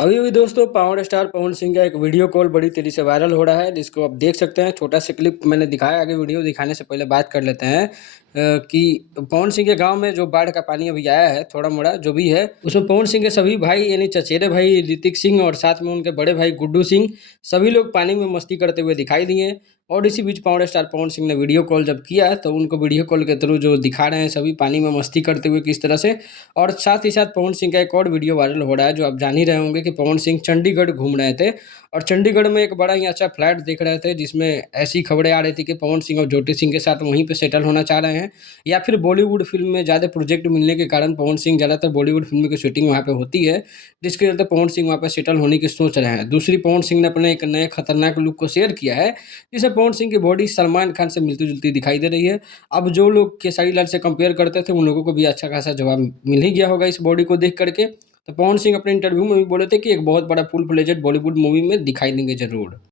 अभी अभी दोस्तों पावर स्टार पवन सिंह का एक वीडियो कॉल बड़ी तेजी से वायरल हो रहा है, जिसको आप देख सकते हैं। छोटा सा क्लिप मैंने दिखाया, आगे वीडियो दिखाने से पहले बात कर लेते हैं कि पवन सिंह के गांव में जो बाढ़ का पानी अभी आया है, थोड़ा मोड़ा जो भी है, उसमें पवन सिंह के सभी भाई यानी चचेरे भाई ऋतिक सिंह और साथ में उनके बड़े भाई गुड्डू सिंह, सभी लोग पानी में मस्ती करते हुए दिखाई दिए। और इसी बीच पावर स्टार पवन सिंह ने वीडियो कॉल जब किया तो उनको वीडियो कॉल के थ्रू जो दिखा रहे हैं सभी पानी में मस्ती करते हुए किस तरह से। और साथ ही साथ पवन सिंह का एक और वीडियो वायरल हो रहा है, जो आप जान ही रहे होंगे कि पवन सिंह चंडीगढ़ घूम रहे थे और चंडीगढ़ में एक बड़ा ही अच्छा फ्लैट देख रहे थे, जिसमें ऐसी खबरें आ रही थी कि पवन सिंह और ज्योति सिंह के साथ वहीं पे सेटल होना चाह रहे हैं, या फिर बॉलीवुड फिल्म में ज़्यादा प्रोजेक्ट मिलने के कारण पवन सिंह ज़्यादातर बॉलीवुड फिल्म की शूटिंग वहाँ पे होती है, जिसके चलते पवन सिंह वहाँ पे सेटल होने की सोच रहे हैं। दूसरी, पवन सिंह ने अपने एक नए खतरनाक लुक को शेयर किया है, जिससे पवन सिंह की बॉडी सलमान खान से मिलती जुलती दिखाई दे रही है। अब जो लोग खेसारी लाल से कंपेयर करते थे, उन लोगों को भी अच्छा खासा जवाब मिल ही गया होगा इस बॉडी को देख करके। तो पवन सिंह अपने इंटरव्यू में भी बोले थे कि एक बहुत बड़ा फुल फ्लेजेड बॉलीवुड मूवी में दिखाई देंगे जरूर।